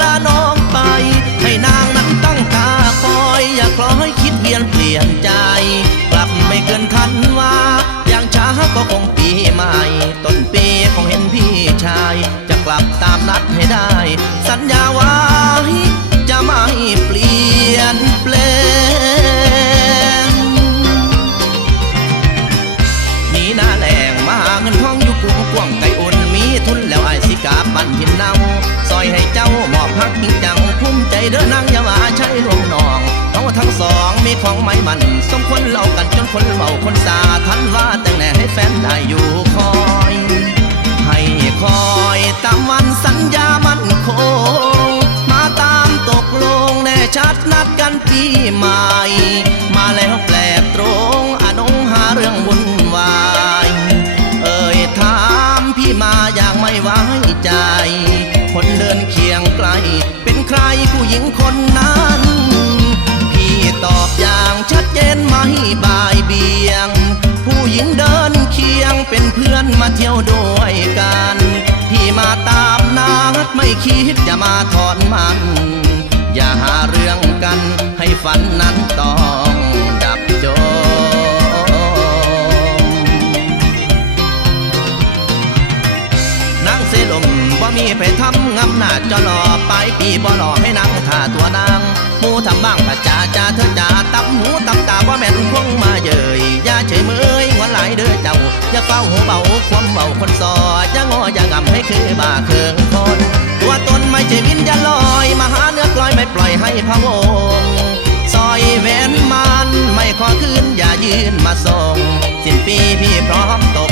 ลาน้องไป ให้นางนั้นตั้งตาคอย อย่าคล้อยคิดเวียนเปลี่ยนใจ กลับไม่เกินคันว่าอย่างช้าก็คงปีใหม่ ต้นปีคงเห็นพี่ชาย จะกลับตามนัดให้ได้ สัญญาไว้จะไม่เปลี่ยนเปลี่ยน จริงจังภูมิใจเด้อนางอย่าว่าใช่ลวงนองเขาทั้งสองมีของไม้มันสมควรเล่ากันจนคนเมาคนสาทันว่าแต่งแน่ให้แฟนได้อยู่คอย ให้คอยตามวันสัญญามันคง มาตามตกลงแน่ชัดนัดกันปีใหม่ มาแล้วแปลกตรงอนงหาเรื่องวุ่นวาย กล เป็นใครผู้หญิงคนนั้น พี่ตอบอย่างชัดเจนไม่บายเบียง ผู้หญิงเดินเคียงเป็นเพื่อนมาเที่ยวด้วยกัน พี่มาตามนัดไม่คิดจะมาถอนมัน อย่าหาเรื่องกันให้ฝันนั้นต้องดับจม มีไปทำงำหน้าจอหล่อไปลายปีบ่หล่อให้นางท่าตัวนางมูทำบ้างประจาจาเธอจ่าตับหูตับตาว่าแม่นคงมาเยยอย่าเฉยเมยหัวไหลเด้อเจ้า อย่าเฝ้าหูเบาความเบาคนซออย่างออย่างำให้คือบ้าเคืองคนตัวตนไม่ใช่วิญญาลอยมาหาเนื้อกลอยไม่ปล่อยให้พะวงซอยแหวนมันไม่ขอคืนอย่ายืนมาส่งสิ้นปีพี่พร้อมตก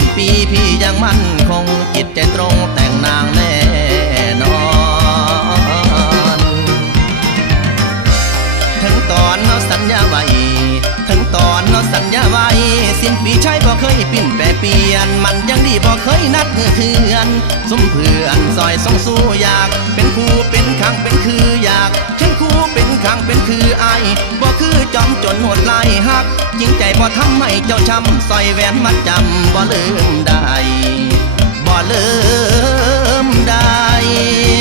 สิ้นปีพี่ยังมั่นคงจิตใจตรงแต่งนางแน่นอน ถึงตอนเราสัญญาไว้ ถึงตอนเราสัญญาไว้ สิ้นปีใช้บ่เคยปิ้นแปรเปลี่ยน มันยังดีบ่เคยนัดเคือนสมเพื่อนซอยส่งสู้อยาก เป็นคู่เป็นข้งเป็นคืออยากเช่นคู่เป็นข้งเป็นคือไอายบ่คือจอมจนโหดลาย หญิงใจพอทำให้เจ้าช้ำสอยแหวนมัดจำบ่ลืมได้ บ่ลืมได้